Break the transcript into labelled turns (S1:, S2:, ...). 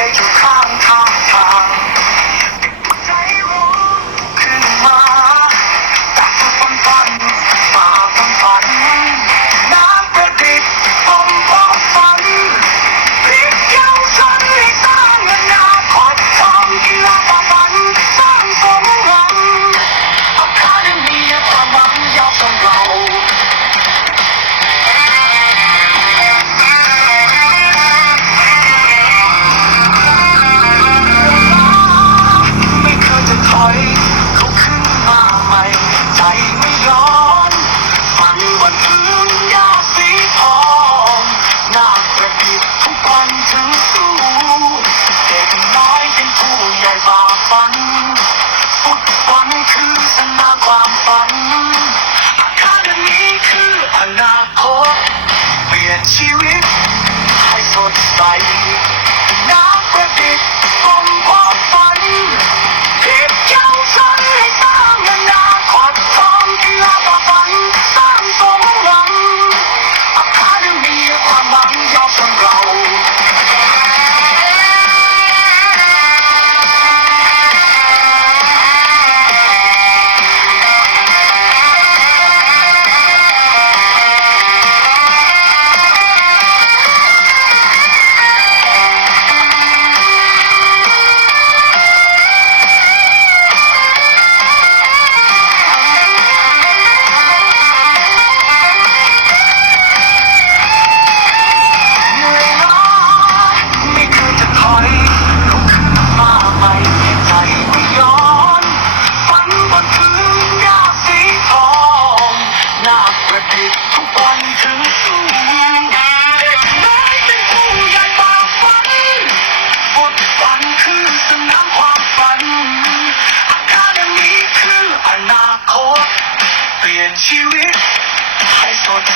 S1: where you find ฝันทุกวันคือสนาความฝันอาคารนี้คืออนาคตเปลี่ยนชีวิตให้สดใสนักประดิษฐ์ ลี่ยนชีวิตให้สด